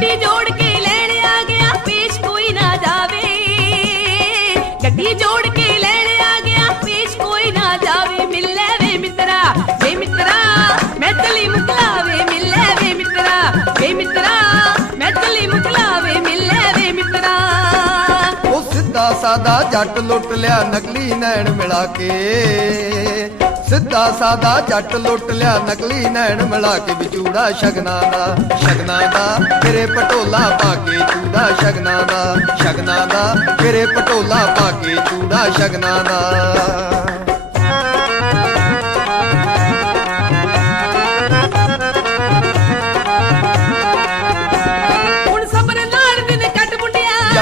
ਗੱਡੀ ਜੋੜ ਕੇ ਲੈਣ ਆ ਗਿਆ ਪੇਸ਼ ਕੋਈ ਨਾ ਜਾਵੇ। ਗੱਡੀ ਜੋੜ ਕੇ ਲੈਣ ਸਾਦਾ ਜੱਟ ਲੁੱਟ ਲਿਆ, ਨਕਲੀ ਨੈਣ ਮਿਲਾ ਕੇ। ਸਿੱਧਾ ਸਾਦਾ ਜੱਟ ਲੁੱਟ ਲਿਆ, ਨਕਲੀ ਨੈਣ ਮਿਲਾ ਕੇ। ਵਿਚੂੜਾ ਸ਼ਗਨਾ ਦਾ ਸ਼ਗਨਾ ਦਾ ਤੇਰੇ ਪਟੋਲਾ ਪਾ ਕੇ। ਚੂੜਾ ਸ਼ਗਨਾ ਦਾ ਸ਼ਗਨਾ ਦਾ ਤੇਰੇ ਪਟੋਲਾ ਪਾ ਕੇ। ਚੂੜਾ ਸ਼ਗਨਾ ਦਾ।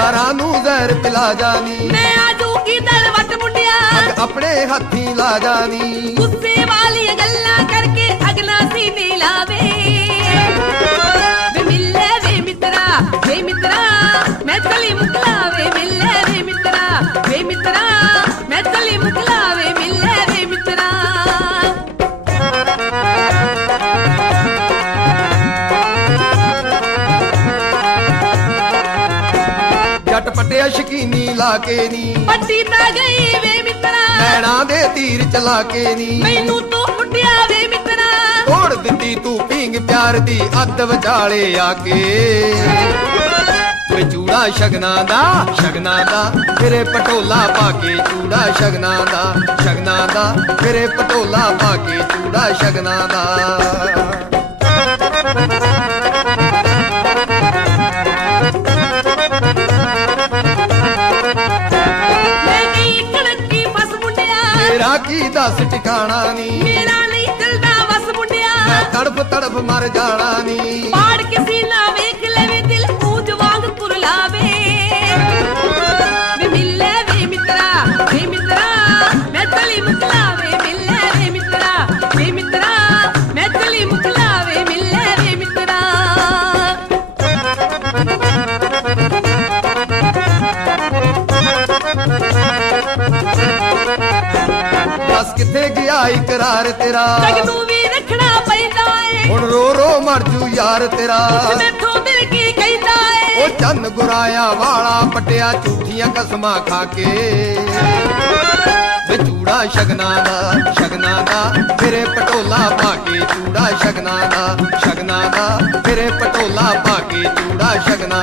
ਯਾਰਾਂ ਨੂੰ ਜ਼ਹਿਰ ਪਿਲਾ ਜਾਨੀ। ਮੈਂ ਆਜੂਗੀ ਦਲ ਵੱਟ ਮੁੰਡਿਆ। ਆਪਣੇ ਹੱਥੀਂ ਲਾ ਜਾਨੀ। ਪਟਿਆ ਸ਼ਕੀਨੀ ਲਾ ਕੇ ਨੀ। ਪੱਟੀ ਤਾਂ ਗਈ ਵੇ ਮਿੱਤਰਾ। ਨੈਣਾ ਦੇ ਤੀਰ ਚਲਾ ਕੇ ਨੀ। ਮੈਨੂੰ ਤੂੰ ਮੁੱਟਿਆ ਵੇ ਮਿੱਤਰਾ। ਤੋੜ ਦਿੱਤੀ ਤੂੰ ਪਿੰਗ ਪਿਆਰ ਦੀ ਅੱਧ ਵਿਚਾਲੇ ਆ ਕੇ। ਚੂੜਾ ਸ਼ਗਨਾ ਦਾ ਸ਼ਗਨਾ ਦਾ ਤੇਰੇ ਪਟੋਲਾ ਪਾ ਕੇ ਚੂੜਾ ਸ਼ਗਨਾ ਦਾ ਸ਼ਗਨਾ ਦਾ ਤੇਰੇ ਪਟੋਲਾ ਪਾ ਕੇ ਚੂੜਾ ਸ਼ਗਨਾ ਦਾ। ਤੇਰਾ ਕੀ ਦੱਸ ਟਿਕਾਣਾ ਨੀ। ਮੇਰਾ ਨਹੀਂ ਚੱਲਦਾ ਵਸ ਮੁੰਡਿਆ। ਮੈਂ ਤੜਫ ਤੜਫ ਮਰ ਜਾਣਾ ਨੀ। ਕਿੱਥੇ ਗਿਆ ਇਕਰਾਰ ਤੇਰਾ? ਜਗ ਨੂੰ ਵੀ ਰੱਖਣਾ ਪੈਂਦਾ ਏ। ਹੁਣ ਰੋ ਰੋ ਮਰ ਜੂ ਯਾਰ ਤੇਰਾ। ਮੈਥੋਂ ਦਿਲ ਕੀ ਕਹਿੰਦਾ ਏ। ਉਹ ਚੰਨ ਗੁਰਾਇਆ ਵਾਲਾ ਪਟਿਆ ਝੂਠੀਆਂ ਕਸਮਾਂ ਖਾ ਕੇ। ਵੇ ਚੂੜਾ ਸ਼ਗਨਾ ਦਾ ਸ਼ਗਨਾ ਦਾ ਤੇਰੇ ਪਟੋਲਾ ਪਾ ਕੇ। ਚੂੜਾ ਸ਼ਗਨਾ ਦਾ ਸ਼ਗਨਾ ਦਾ ਤੇਰੇ ਪਟੋਲਾ ਪਾ ਕੇ। ਚੂੜਾ ਸ਼ਗਨਾ